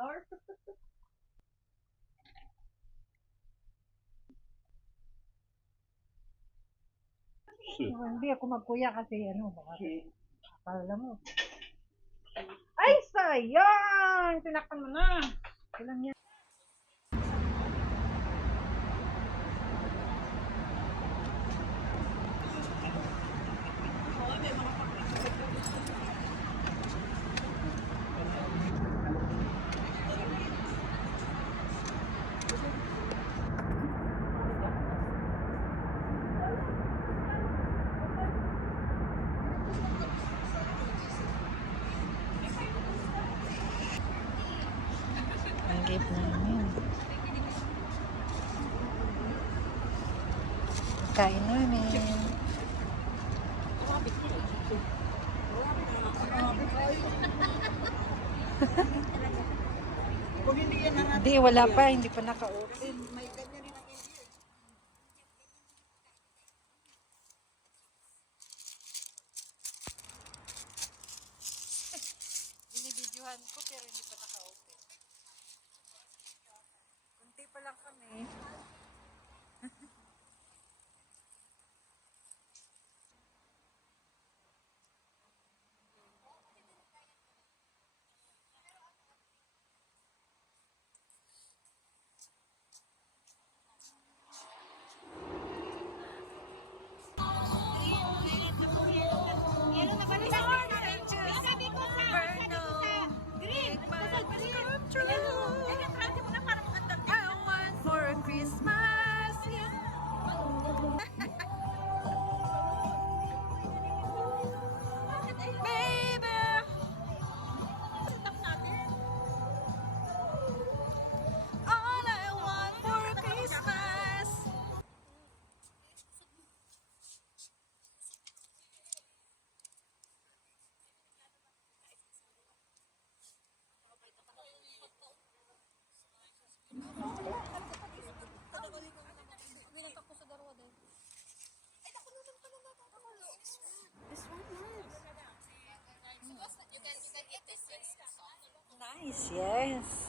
flower. Hindi ako magkuya kasi baka akala mo. Ay, sayang! Tinakpan mo na. Ilang yan? Ang gate namin. Kain namin. Hindi, wala pa. Hindi pa naka-open. Binibidyohan ko pero hindi pa naka-open. Kunti pa lang kami. Nice, yes.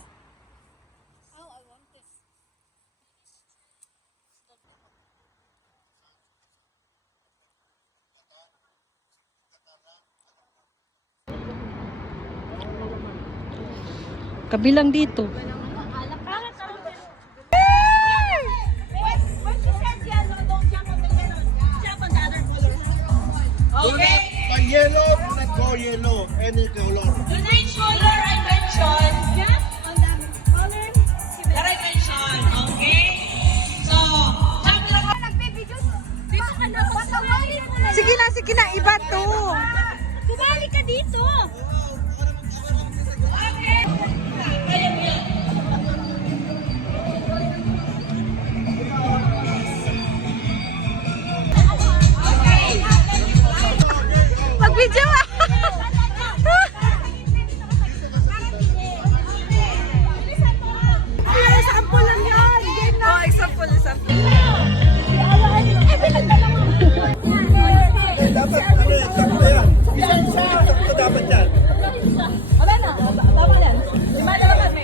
Oh, I want this. Kabilang dito. Okay. Pag yellow, do not go yellow. Any color. The next color I mentioned. Yeah, on the color that I mentioned. Okay. So, sabi na ka nagbibidyo. Dito ka na. Patawarin mo na. Sige na, iba to. Sumali ka dito. Okay. Kaya mo yan. Mag-video ah. Example lang yan. Oh, example. Dapat sakto yan. Isa, sakto dapat yan. Wala na. Tama yan. Lima na lang kami.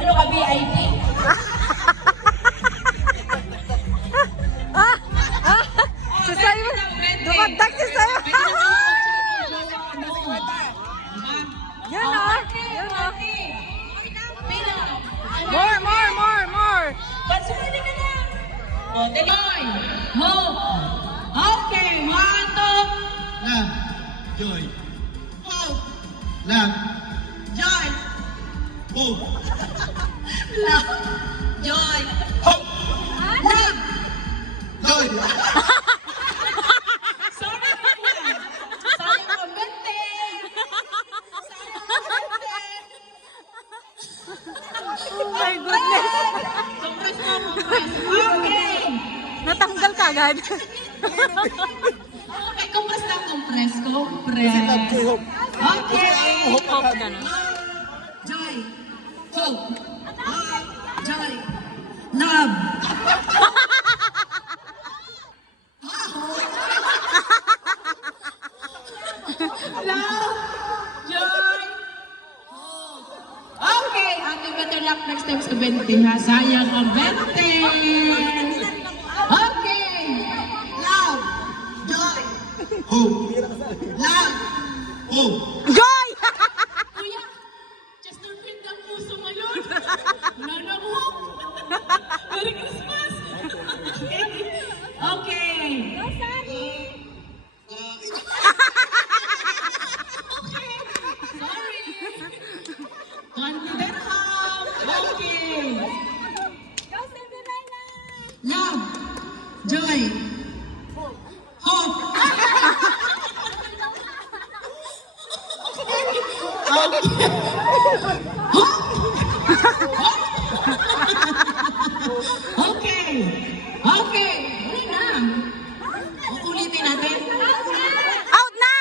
Ano ka, VIP? Si Simon, dumadag si Simon. Yan o. Yan o. More. Pansunin ka na. O, Deloy. Hope. Okay, 1, 2. Love, joy. Hope. Love, Joy. hope. Love. Joy. Hope, Love. joy. Sorry po yan. Sorry po, bente. Oh my goodness. Compress mo, compress. Okay. Natanggal ka agad. Okay, compress na, compress. Compress. Love, joy, hope. Okay. Hope ka na. Joy. Hope. Joy. Love. Love. Joy. Hope. Okay, ating better luck next time sa 20 ha. Sayang ang 20. Okay. Love. Joy. Hope, Love. hope. Joy! Kuya, just don't hit ang puso ngayon. Wala nang hope. Merry Christmas. Okay. Sorry. Confident half. Okay. Love. Joy. Hope. Okay. Okay. Huli na. Ulitin natin. Out na!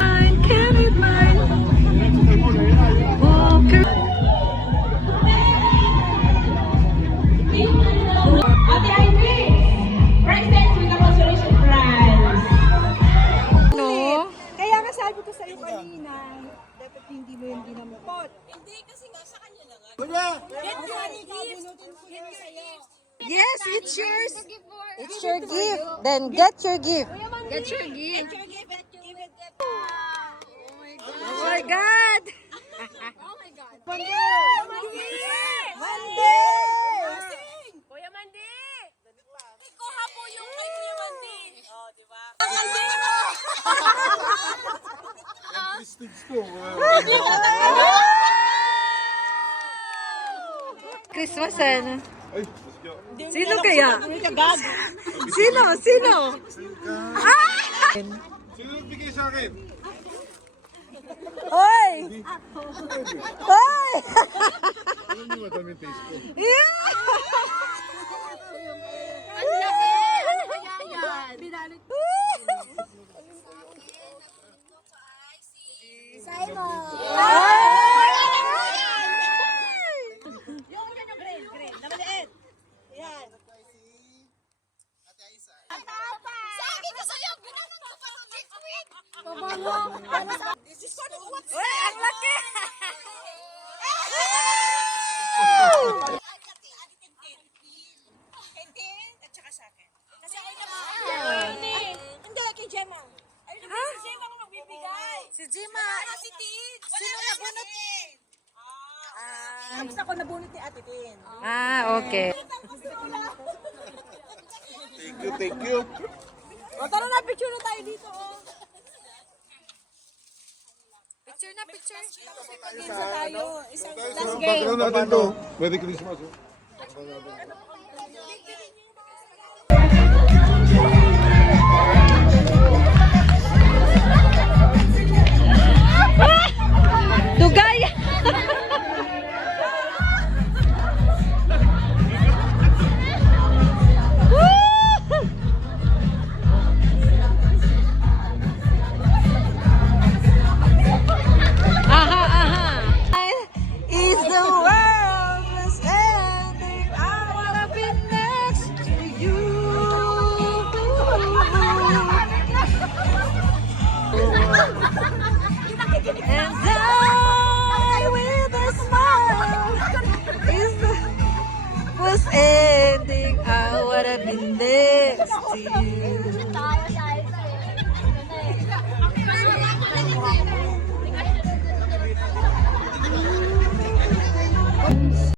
Mine, can it mine? Walker. Ate Ivy. Presents with the consolation prize. No? Kaya nga sabi ko sa iyo kanina, dapat hindi mo yung dinamukot. Hindi, kasi nga sa kanya lang. Kuya! Yes, it's yours. It's your gift. Then get your gift. Get your gift. Oh my God. Oh my God. Monday! Kuya Mandi! Ikuha po yung kay Kuya Mandi. Oh, di ba? Prestige ko. Christmas ano? Ay, let's go. Sino kaya? Sino? Sino nagbigay sa akin? Oy! Oy! Alam niyo madami yung taste ko. Yeah! Ang laki! Ano kaya yan? Binalit. Sa akin na sa'yo! Ginanong ko pa ng gift week! Uy, ang laki! At saka sa akin. Kasi ako naman. Hindi, kay Gemma. Ay, si Gemma ako nagbibigay. Si Jima. Si Tin. Sino nabunot? Tapos ako nabunot ni Ate Tin. Okay. Thank you. O, tara na, picture na tayo dito. Picture na, picture. Isa tayo. Isang last Sa game. background natin to. Merry Christmas. Oh. Dugay! Aha. Is the world was ending? I wanna Hindi. Still.